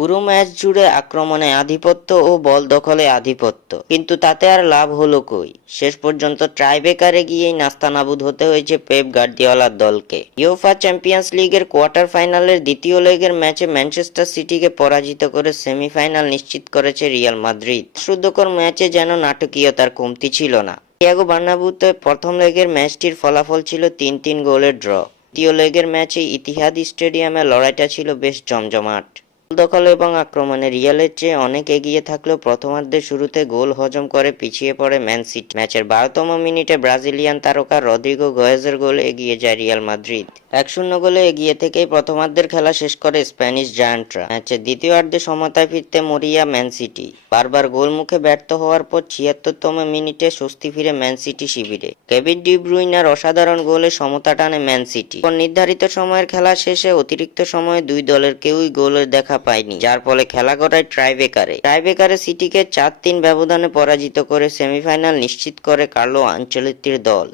পুরো ম্যাচ জুড়ে আক্রমণে আধিপত্য ও বল দখলে আধিপত্য, কিন্তু তাতে আর লাভ হলো কই। শেষ পর্যন্ত টাইব্রেকারে গিয়েই নাস্তানাবুদ হতে হয়েছে পেপ গার্দিওলার দলকে। ইউফা চ্যাম্পিয়ন্স লিগের কোয়ার্টার ফাইনালের দ্বিতীয় লেগের ম্যাচে ম্যানচেস্টার সিটিকে পরাজিত করে সেমিফাইনাল নিশ্চিত করেছে রিয়াল মাদ্রিদ। শ্রুতকর ম্যাচে যেন নাটকীয়তার কমতি ছিল না। সান্তিয়াগো বার্নাব্যুতে প্রথম লেগের ম্যাচটির ফলাফল ছিল ৩-৩ গোলের ড্র। দ্বিতীয় লেগের ম্যাচে ইতিহাদ স্টেডিয়ামে লড়াইটা ছিল বেশ জমজমাট। বল দখল এবং আক্রমণে রিয়ালের চেয়ে অনেক এগিয়ে থাকলেও প্রথমার্ধের শুরুতে গোল হজম করে পিছিয়ে পড়ে ম্যান সিটি। ম্যাচের ১২তম মিনিটে ব্রাজিলিয়ান তারকা রদ্রিগো গোয়েজের গোলে এগিয়ে যায় রিয়াল মাদ্রিদ। ১-০ গোলে এগিয়ে থেকেই প্রথমার্ধের খেলা শেষ করে স্প্যানিশ জায়ান্টরা। ম্যাচের দ্বিতীয়ার্ধে সমতায় ফিরতে মরিয়া ম্যান সিটি। বারবার গোলমুখে ব্যর্থ হওয়ার পর ৭৬তম মিনিটে স্বস্তি ফিরে ম্যান সিটি শিবিরে। কেভিন ডি ব্রুইনার অসাধারণ গোলে সমতা টানে ম্যান সিটি। নির্ধারিত সময়ের খেলা শেষে অতিরিক্ত সময়ে দুই দলের কেউই গোলের দেখা পায়নি, যার ফলে খেলা গড়ায় টাইব্রেকারে সিটিকে ৪-৩ ব্যবধানে পরাজিত করে সেমিফাইনাল নিশ্চিত করে কার্লো আনচেলত্তির দল।